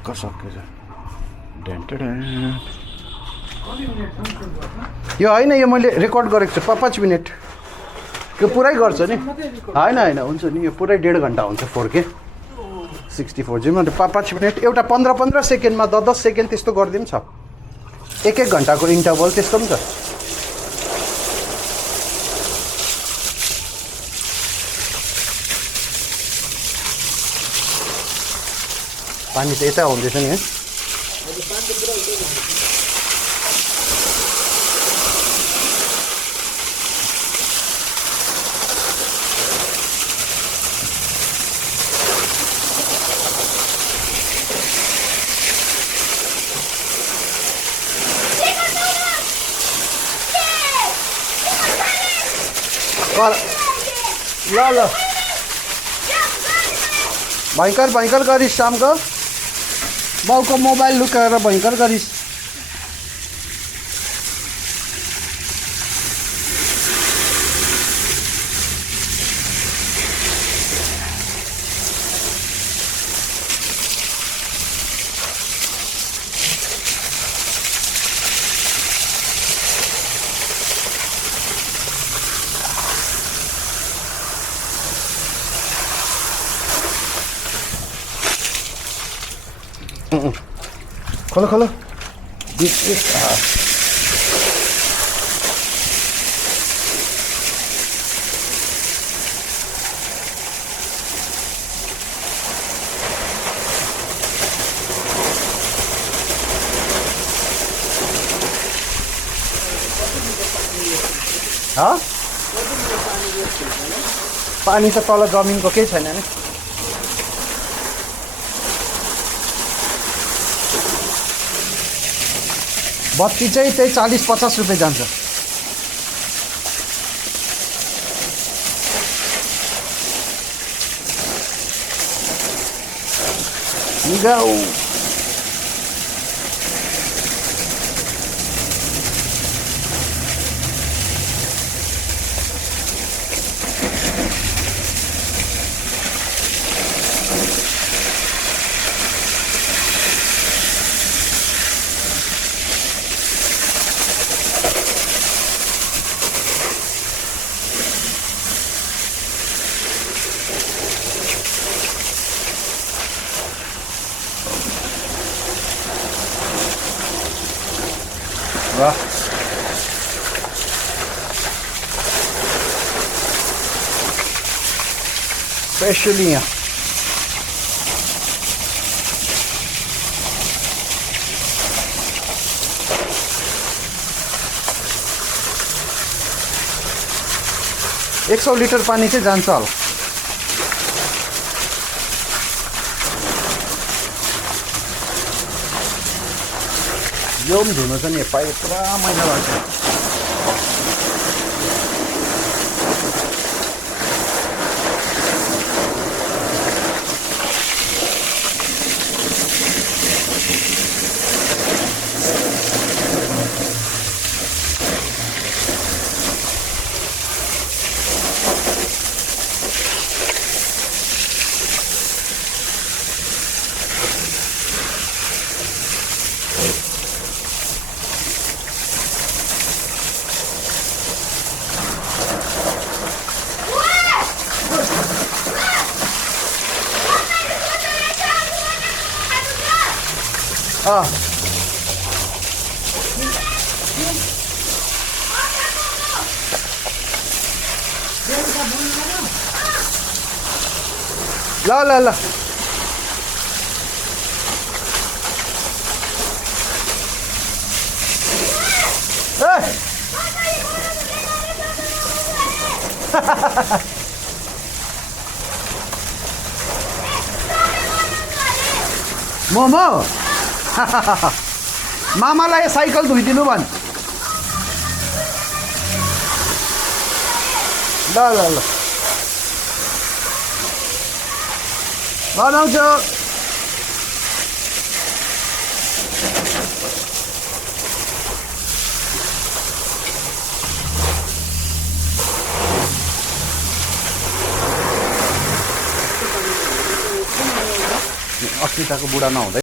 टक्क सकेछ यो होइन यो मैले रेकर्ड गरेको छु 5 मिनट यो पुरै गर्छ नि होइन हुन्छ नि यो पुरै 1.5 घन्टा हुन्छ 4K 64 GB 5 मिनट एउटा 15 सेकेन्डमा 10 सेकेन्ड त्यस्तो गरिदिउँ छ 1 घन्टाको इन्टरभल त्यस्तो पनि छ पानी त यता आउँदैछ नि है ल भयङ्कर गरिस् शामको बाउको मोबाइल लुकाएर भयङ्कर गरिस् खोलो पानी त तल जमिनको केही छैन नि बत्ती चाहिँ त्यही 40-50 रुपियाँ जान्छ गाउ वाह स्पेशली यहाँ एक 100 लिटर पानी चाहिँ जान्छ होला यो पनि धुनु छ नि पाइप पुरा मैला लाग्छ ल मोमो मामालाई साइकल धोइदिनु भन् ल बनाउँछु अस्मिताको बुढा नहुँदै